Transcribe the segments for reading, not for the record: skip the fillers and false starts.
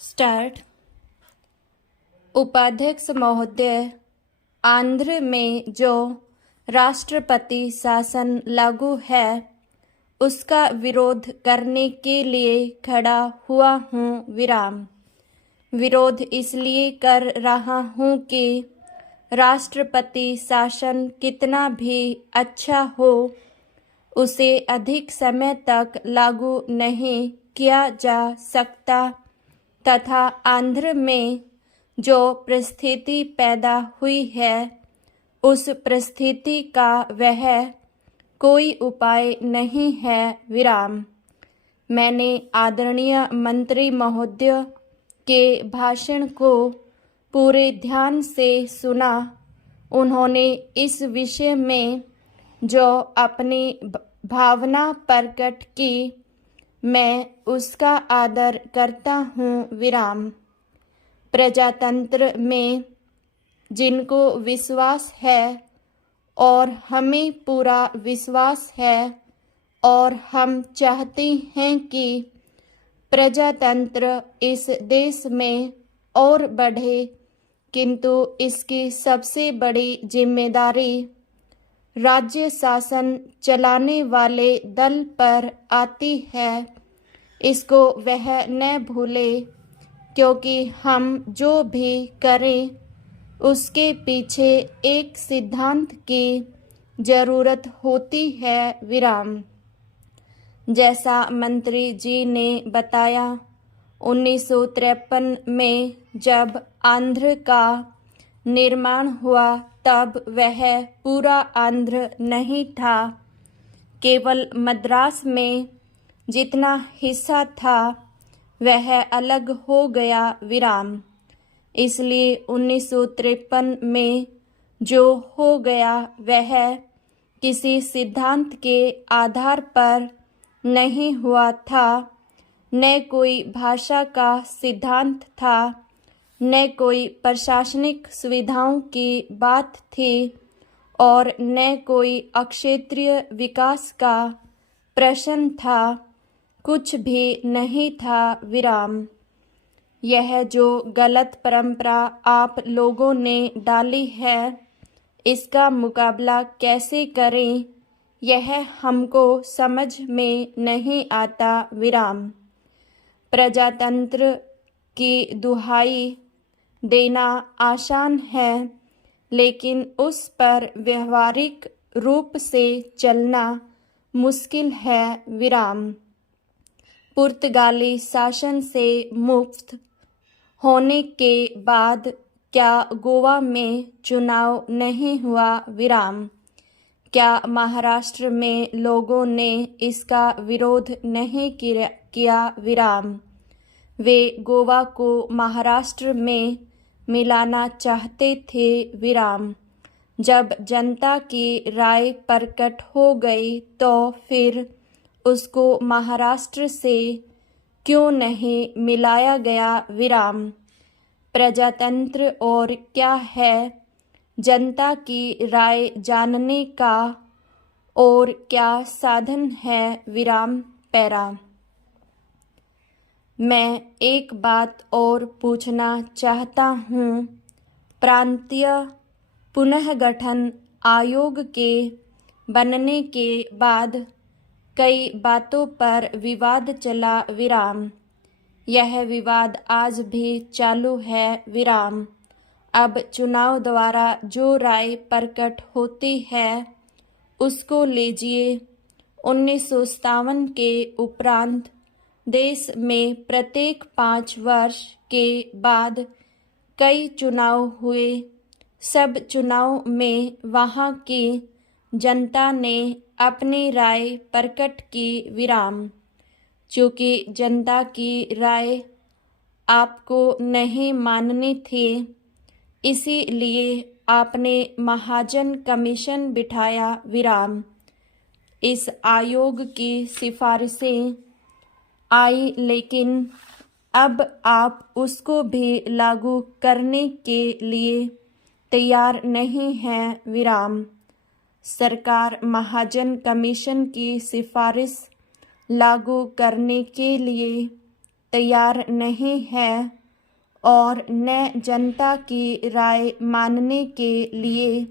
Start. उपाध्यक्ष महोदय, आंध्र में जो राष्ट्रपति शासन लागू है उसका विरोध करने के लिए खड़ा हुआ हूँ। विरोध इसलिए कर रहा हूँ कि राष्ट्रपति शासन कितना भी अच्छा हो, उसे अधिक समय तक लागू नहीं किया जा सकता तथा आंध्र में जो परिस्थिति पैदा हुई है उस परिस्थिति का वह कोई उपाय नहीं है। मैंने आदरणीय मंत्री महोदय के भाषण को पूरे ध्यान से सुना। उन्होंने इस विषय में जो अपनी भावना प्रकट की, मैं उसका आदर करता हूँ। प्रजातंत्र में जिनको विश्वास है और हमें पूरा विश्वास है और हम चाहते हैं कि प्रजातंत्र इस देश में और बढ़े, किंतु इसकी सबसे बड़ी जिम्मेदारी राज्य शासन चलाने वाले दल पर आती है। इसको वह न भूले, क्योंकि हम जो भी करें उसके पीछे एक सिद्धांत की जरूरत होती है। जैसा मंत्री जी ने बताया, 1953 में जब आंध्र का निर्माण हुआ तब वह पूरा आंध्र नहीं था। केवल मद्रास में जितना हिस्सा था वह अलग हो गया। इसलिए 1953 में जो हो गया वह किसी सिद्धांत के आधार पर नहीं हुआ था। न कोई भाषा का सिद्धांत था, न कोई प्रशासनिक सुविधाओं की बात थी और न कोई क्षेत्रीय विकास का प्रश्न था। कुछ भी नहीं था। यह जो गलत परंपरा आप लोगों ने डाली है, इसका मुकाबला कैसे करें, यह हमको समझ में नहीं आता। प्रजातंत्र की दुहाई देना आसान है, लेकिन उस पर व्यवहारिक रूप से चलना मुश्किल है। पुर्तगाली शासन से मुक्त होने के बाद क्या गोवा में चुनाव नहीं हुआ? क्या महाराष्ट्र में लोगों ने इसका विरोध नहीं किया? वे गोवा को महाराष्ट्र में मिलाना चाहते थे। जब जनता की राय प्रकट हो गई तो फिर उसको महाराष्ट्र से क्यों नहीं मिलाया गया? प्रजातंत्र और क्या है? जनता की राय जानने का और क्या साधन है? पैरा। मैं एक बात और पूछना चाहता हूँ। प्रांतीय पुनर्गठन आयोग के बनने के बाद कई बातों पर विवाद चला। यह विवाद आज भी चालू है। अब चुनाव द्वारा जो राय प्रकट होती है उसको लीजिए। 1957 के उपरांत देश में प्रत्येक 5 वर्ष के बाद कई चुनाव हुए। सब चुनाव में वहाँ की जनता ने अपनी राय प्रकट की। चूँकि जनता की राय आपको नहीं माननी थी, इसीलिए आपने महाजन कमीशन बिठाया। इस आयोग की सिफारिशें आई, लेकिन अब आप उसको भी लागू करने के लिए तैयार नहीं हैं। सरकार महाजन कमीशन की सिफारिश लागू करने के लिए तैयार नहीं है और न जनता की राय मानने के लिए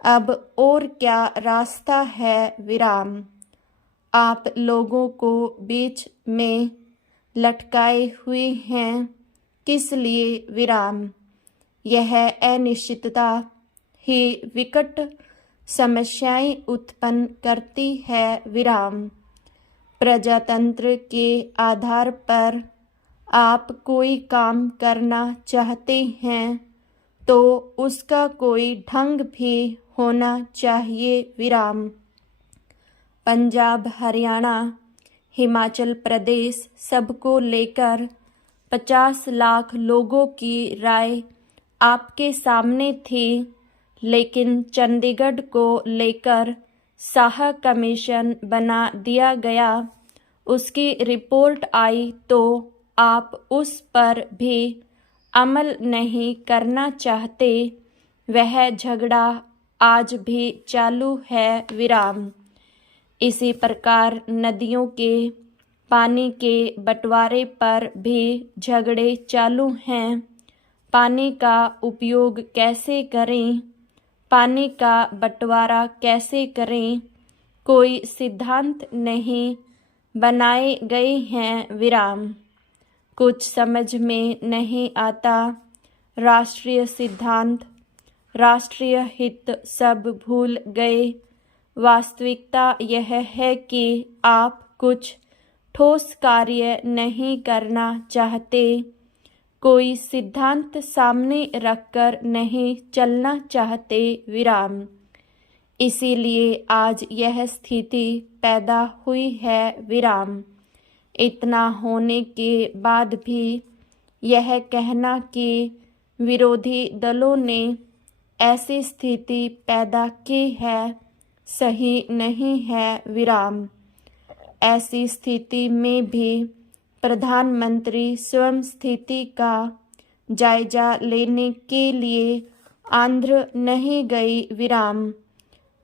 अब और क्या रास्ता है विराम। आप लोगों को बीच में लटकाए हुए हैं किस लिए विराम। यह अनिश्चितता ही विकट समस्याएं उत्पन्न करती है विराम। प्रजातंत्र के आधार पर आप कोई काम करना चाहते हैं तो उसका कोई ढंग भी होना चाहिए विराम। पंजाब, हरियाणा, हिमाचल प्रदेश सबको लेकर 50 लाख लोगों की राय आपके सामने थी, लेकिन चंडीगढ़ को लेकर शाह कमीशन बना दिया गया। उसकी रिपोर्ट आई तो आप उस पर भी अमल नहीं करना चाहते। वह झगड़ा आज भी चालू है विराम। इसी प्रकार नदियों के पानी के बंटवारे पर भी झगड़े चालू हैं। पानी का उपयोग कैसे करें, पानी का बंटवारा कैसे करें, कोई सिद्धांत नहीं बनाए गए हैं विराम। कुछ समझ में नहीं आता। राष्ट्रीय सिद्धांत, राष्ट्रीय हित सब भूल गए। वास्तविकता यह है कि आप कुछ ठोस कार्य नहीं करना चाहते, कोई सिद्धांत सामने रखकर नहीं चलना चाहते विराम। इसीलिए आज यह स्थिति पैदा हुई है विराम। इतना होने के बाद भी यह कहना कि विरोधी दलों ने ऐसी स्थिति पैदा की है सही नहीं है विराम। ऐसी स्थिति में भी प्रधानमंत्री स्वयं स्थिति का जायजा लेने के लिए आंध्र नहीं गई विराम।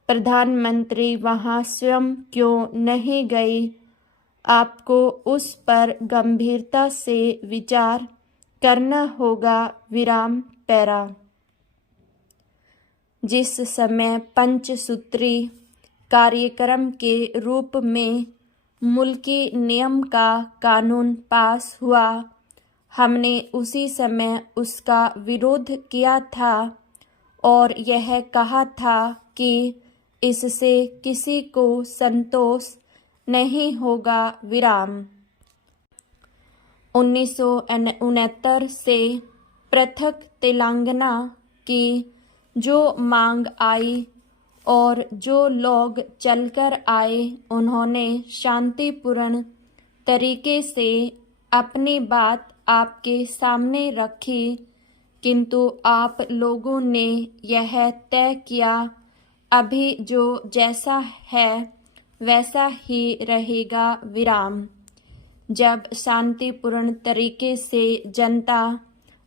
प्रधानमंत्री वहां स्वयं क्यों नहीं गई, आपको उस पर गंभीरता से विचार करना होगा विराम। पैरा। जिस समय पंचसूत्री कार्यक्रम के रूप में मुल्की नियम का कानून पास हुआ, हमने उसी समय उसका विरोध किया था और यह कहा था कि इससे किसी को संतोष नहीं होगा विराम। 1969 से पृथक तेलंगाना की जो मांग आई और जो लोग चलकर आए, उन्होंने शांतिपूर्ण तरीके से अपनी बात आपके सामने रखी, किंतु आप लोगों ने यह तय किया अभी जो जैसा है वैसा ही रहेगा विराम। जब शांतिपूर्ण तरीके से जनता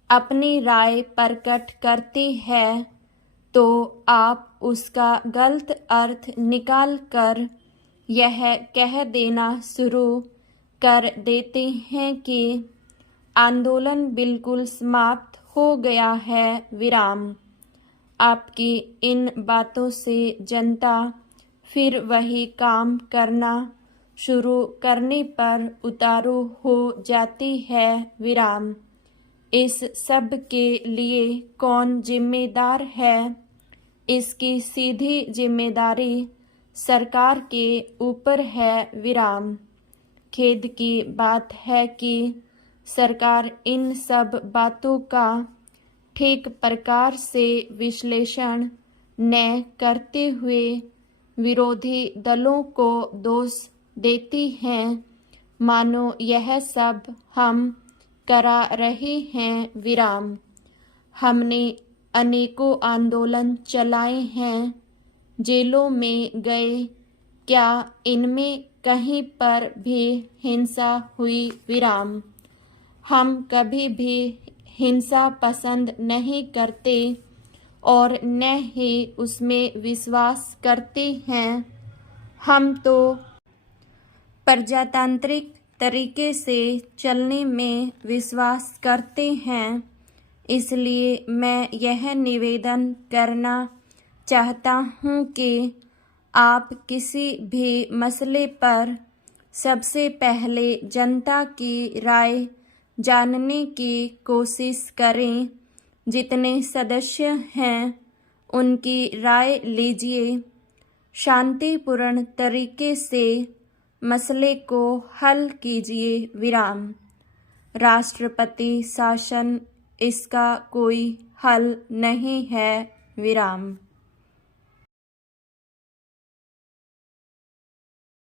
अपनी राय प्रकट करती है तो आप उसका गलत अर्थ निकाल कर यह कह देना शुरू कर देते हैं कि आंदोलन बिल्कुल समाप्त हो गया है विराम। आपकी इन बातों से जनता फिर वही काम करना शुरू करने पर उतारू हो जाती है विराम। इस सब के लिए कौन जिम्मेदार है? इसकी सीधी जिम्मेदारी सरकार के ऊपर है विराम। खेद की बात है कि सरकार इन सब बातों का ठीक प्रकार से विश्लेषण न करते हुए विरोधी दलों को दोष देती हैं, मानो यह सब हम करा रहे हैं विराम। हमने अनेकों आंदोलन चलाए हैं, जेलों में गए, क्या इनमें कहीं पर भी हिंसा हुई विराम? हम कभी भी हिंसा पसंद नहीं करते और न ही उसमें विश्वास करते हैं। हम तो प्रजातांत्रिक तरीके से चलने में विश्वास करते हैं। इसलिए मैं यह निवेदन करना चाहता हूँ कि आप किसी भी मसले पर सबसे पहले जनता की राय जानने की कोशिश करें। जितने सदस्य हैं उनकी राय लीजिए। शांतिपूर्ण तरीके से मसले को हल कीजिए। विराम। राष्ट्रपति शासन इसका कोई हल नहीं है। विराम।